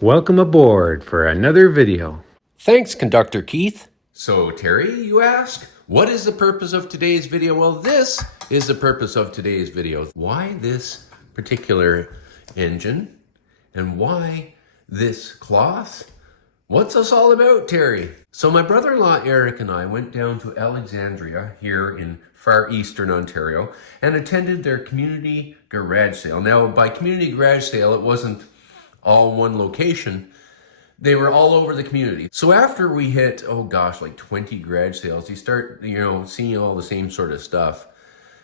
Welcome aboard for another video. Thanks, Conductor Keith. So, Terry, you ask, what is the purpose of today's video? Well, this is the purpose of today's video. Why this particular engine? And why this cloth? What's this all about, Terry? So my brother-in-law Eric and I went down to Alexandria here in far eastern Ontario and attended their community garage sale. Now, by community garage sale, it wasn't all one location. They were all over the community. So after we hit, oh gosh, like 20 garage sales, you start, seeing all the same sort of stuff.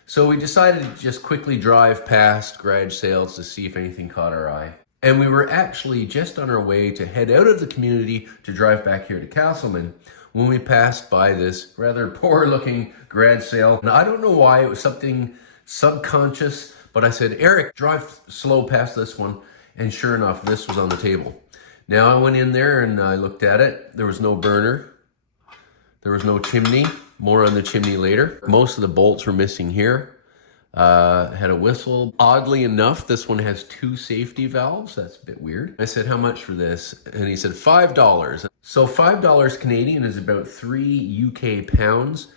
So we decided to just quickly drive past garage sales to see if anything caught our eye. And we were actually just on our way to head out of the community to drive back here to Casselman when we passed by this rather poor looking garage sale. And I don't know why, it was something subconscious, but I said, Eric, drive slow past this one. And sure enough, this was on the table. Now I went in there and I looked at it. There was no burner. There was no chimney. More on the chimney later. Most of the bolts were missing here. Had a whistle. Oddly enough, this one has 2 safety valves. That's a bit weird. I said, how much for this? And he said, $5. So $5 Canadian is about 3 UK pounds,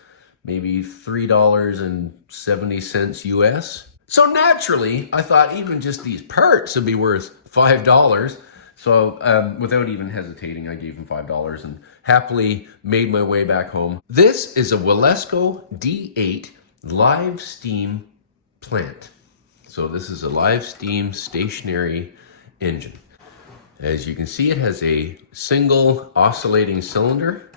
maybe $3.70 US. So naturally, I thought even just these parts would be worth $5. So without even hesitating, I gave him $5 and happily made my way back home. This is a Wilesco D8 live steam plant. So this is a live steam stationary engine. As you can see, it has a single oscillating cylinder.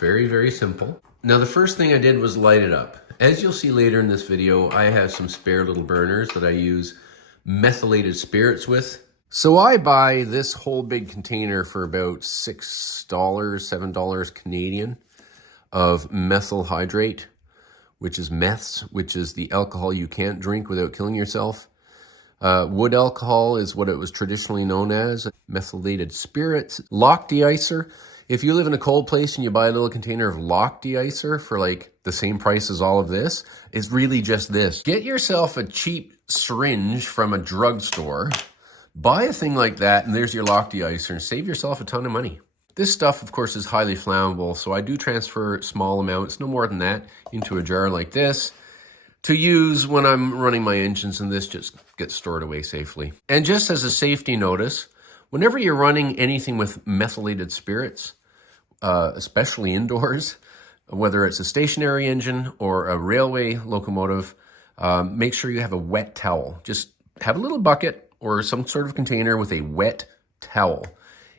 Very, very simple. Now the first thing I did was light it up. As you'll see later in this video, I have some spare little burners that I use methylated spirits with. So I buy this whole big container for about $6, $7 Canadian of methyl hydrate, which is meths, which is the alcohol you can't drink without killing yourself. Wood alcohol is what it was traditionally known as. Methylated spirits. Lock de-icer. If you live in a cold place and you buy a little container of lock de-icer for like the same price as all of this, it's really just this. Get yourself a cheap syringe from a drugstore. Buy a thing like that and there's your lock de-icer and save yourself a ton of money. This stuff, of course, is highly flammable, so I do transfer small amounts, no more than that, into a jar like this to use when I'm running my engines, and this just gets stored away safely. And just as a safety notice, whenever you're running anything with methylated spirits, especially indoors, whether it's a stationary engine or a railway locomotive, make sure you have a wet towel. Just have a little bucket or some sort of container with a wet towel.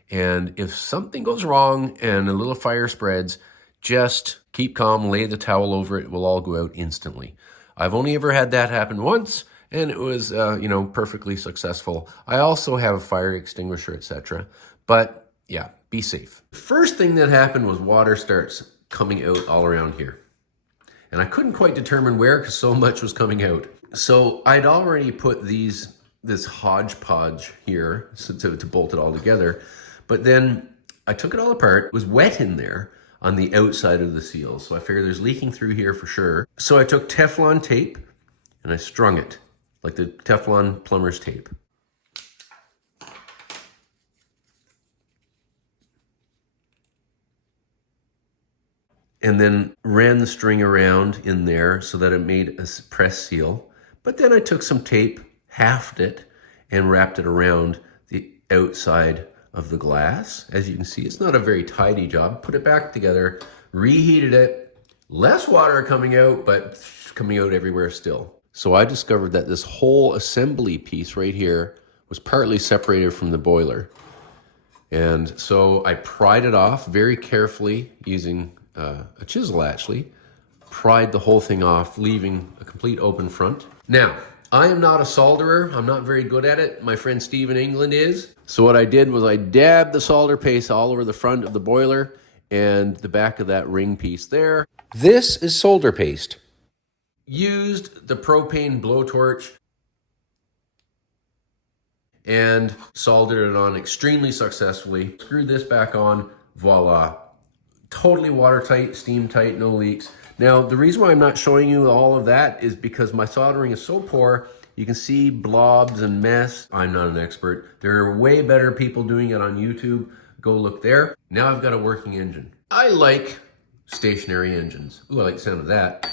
And if something goes wrong and a little fire spreads, just keep calm, lay the towel over it. It will all go out instantly. I've only ever had that happen once, and it was, perfectly successful. I also have a fire extinguisher, etc. But yeah, be safe. First thing that happened was water starts coming out all around here. And I couldn't quite determine where because so much was coming out. So I'd already put this hodgepodge here to bolt it all together. But then I took it all apart. It was wet in there on the outside of the seal. So I figured there's leaking through here for sure. So I took Teflon tape and I strung it like the Teflon plumber's tape. And then ran the string around in there so that it made a press seal. But then I took some tape, halved it, and wrapped it around the outside of the glass. As you can see, it's not a very tidy job. Put it back together, reheated it, less water coming out, but coming out everywhere still. So I discovered that this whole assembly piece right here was partly separated from the boiler. And so I pried it off very carefully using a chisel actually, pried the whole thing off, leaving a complete open front. Now, I am not a solderer. I'm not very good at it. My friend Steve in England is. So what I did was I dabbed the solder paste all over the front of the boiler and the back of that ring piece there. This is solder paste. Used the propane blowtorch and soldered it on extremely successfully. Screwed this back on, voila. Totally watertight, steam tight, no leaks. Now, the reason why I'm not showing you all of that is because my soldering is so poor, You can see blobs and mess. I'm not an expert. There are way better people doing it on YouTube. Go look there. Now I've got a working engine. I like stationary engines. Ooh, I like the sound of that.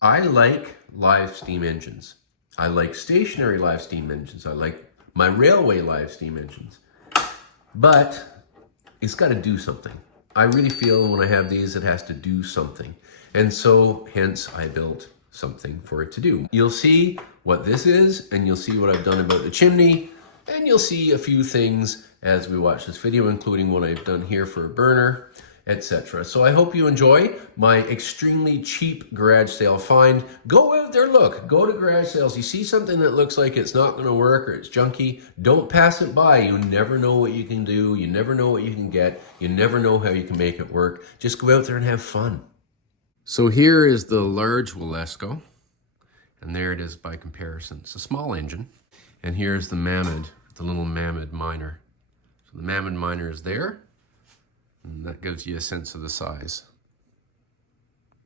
I like live steam engines. I like stationary live steam engines. I like my railway live steam engines. But it's got to do something. I really feel when I have these, it has to do something. And so, hence, I built something for it to do. You'll see what this is, and you'll see what I've done about the chimney, and you'll see a few things as we watch this video, including what I've done here for a burner, etc. So I hope you enjoy my extremely cheap garage sale find. Go out there, look, go to garage sales. You see something that looks like it's not gonna work or it's junky, don't pass it by. You never know what you can do. You never know what you can get. You never know how you can make it work. Just go out there and have fun. So here is the large Wilesco, and there it is by comparison. It's a small engine. And here's the Mammoth, the little Mammoth miner. So the Mammoth miner is there, and that gives you a sense of the size.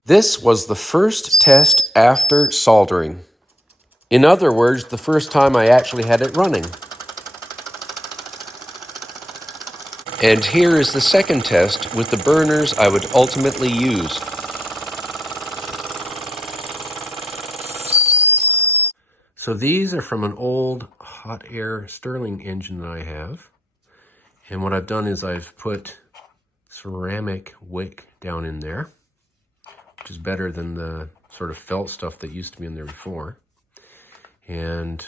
This was the first test after soldering. In other words, the first time I actually had it running. And here is the second test with the burners I would ultimately use. So these are from an old hot air Stirling engine that I have. And what I've done is I've put ceramic wick down in there, which is better than the sort of felt stuff that used to be in there before. And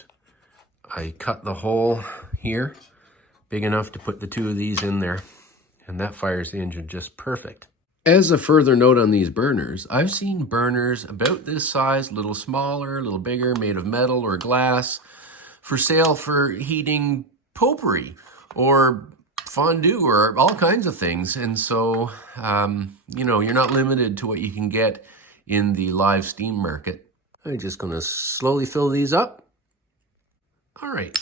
I cut the hole here big enough to put the two of these in there, and that fires the engine just perfect. As a further note on these burners, I've seen burners about this size, a little smaller, a little bigger, made of metal or glass, for sale for heating potpourri or fondue or all kinds of things. And so, you know, you're not limited to what you can get in the live steam market. I'm just going to slowly fill these up. All right.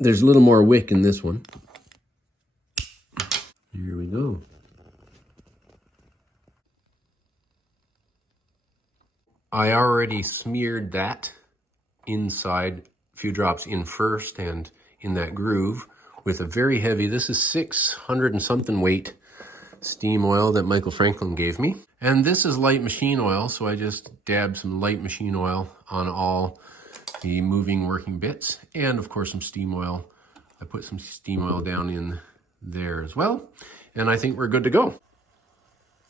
There's a little more wick in this one. Here we go. I already smeared that inside, a few drops in first and in that groove with a very heavy, this is 600 and something weight steam oil that Michael Franklin gave me. And this is light machine oil, so I just dabbed some light machine oil on all the moving working bits, and of course some steam oil. I put some steam oil down in there as well, and I think we're good to go.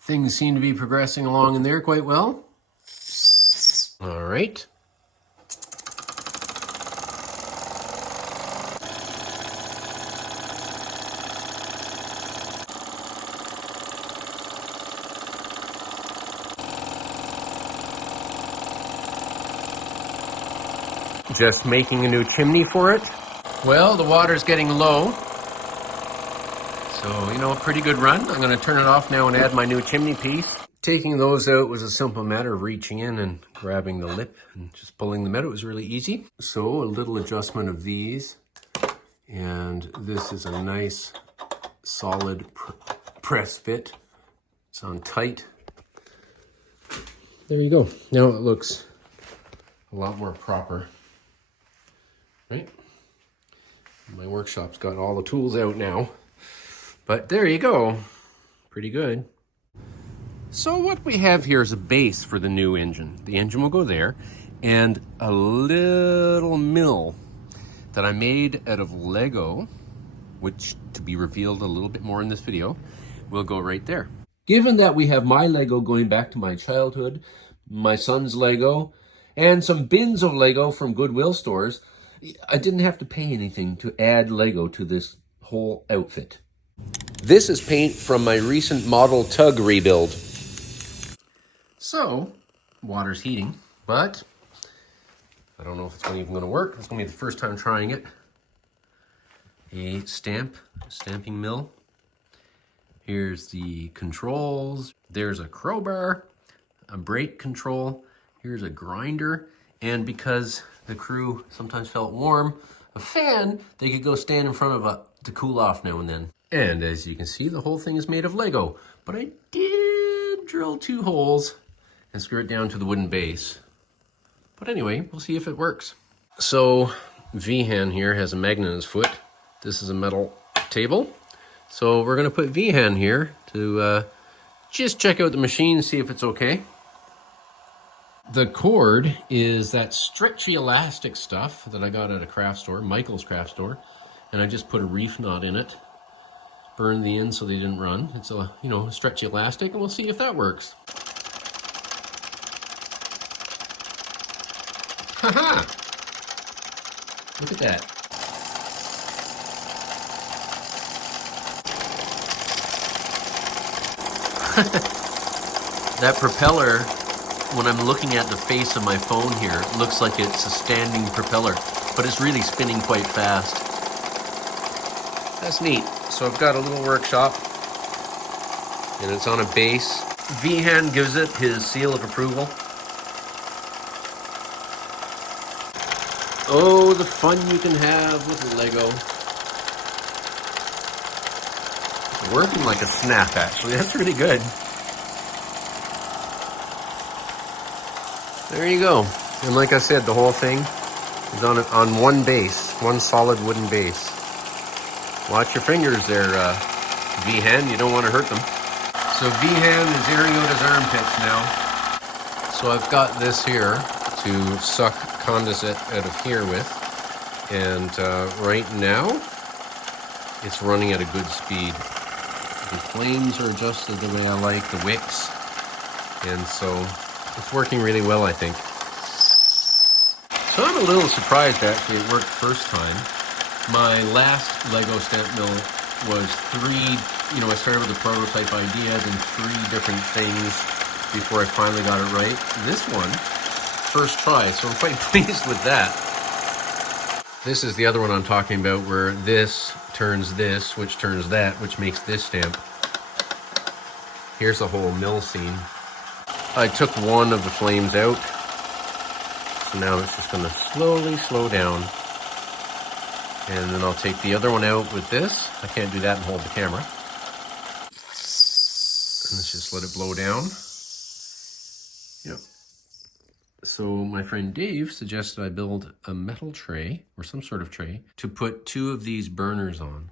Things seem to be progressing along in there quite well. All right. Just making a new chimney for it. Well, the water's getting low. So, you know, pretty good run. I'm going to turn it off now and add my new chimney piece. Taking those out was a simple matter of reaching in and grabbing the lip and just pulling them out. It was really easy. So a little adjustment of these. And this is a nice solid press fit. It's on tight. There you go. Now it looks a lot more proper. Right? My workshop's got all the tools out now. But there you go. Pretty good. So what we have here is a base for the new engine. The engine will go there, and a little mill that I made out of Lego, which to be revealed a little bit more in this video, will go right there. Given that we have my Lego going back to my childhood, my son's Lego, and some bins of Lego from Goodwill stores, I didn't have to pay anything to add Lego to this whole outfit. This is paint from my recent model tug rebuild. So, water's heating, but I don't know if it's even going to work. It's going to be the first time trying it. A stamping mill. Here's the controls. There's a crowbar, a brake control. Here's a grinder. And because the crew sometimes felt warm, a fan they could go stand in front of to cool off now and then. And as you can see, the whole thing is made of Lego. But I did drill 2 holes and screw it down to the wooden base. But anyway, we'll see if it works. So V-Hand here has a magnet in his foot. This is a metal table. So we're gonna put V-Hand here to just check out the machine, see if it's okay. The cord is that stretchy elastic stuff that I got at a craft store, Michael's craft store. And I just put a reef knot in it. Burned the ends so they didn't run. It's a, stretchy elastic, and we'll see if that works. Haha! Look at that. That propeller, when I'm looking at the face of my phone here, looks like it's a standing propeller, but it's really spinning quite fast. That's neat. So I've got a little workshop, and it's on a base. V-Hand gives it his seal of approval. Oh, the fun you can have with Lego. It's working like a snap, actually. That's really good. There you go. And like I said, the whole thing is on one base, one solid wooden base. Watch your fingers there, V-Hand. You don't want to hurt them. So V-Hand is airing out his armpits now. So I've got this here to suck condensate out of here with. And right now, it's running at a good speed. The flames are adjusted the way I like, the wicks. And so it's working really well, I think. So I'm a little surprised actually it worked first time. My last Lego stamp mill was I started with a prototype idea, then 3 different things before I finally got it right. This one, first try, so I'm quite pleased with that. This is the other one I'm talking about where this turns this, which turns that, which makes this stamp. Here's the whole mill scene. I took one of the flames out, so now it's just going to slowly slow down. And then I'll take the other one out with this. I can't do that and hold the camera. And let's just let it blow down. Yep. So my friend Dave suggested I build a metal tray, or some sort of tray, to put 2 of these burners on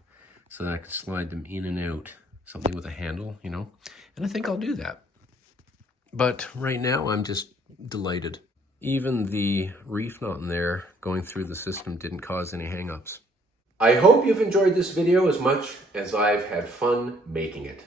so that I can slide them in and out. Something with a handle, And I think I'll do that. But right now I'm just delighted. Even the reef knot in there going through the system didn't cause any hang-ups. I hope you've enjoyed this video as much as I've had fun making it.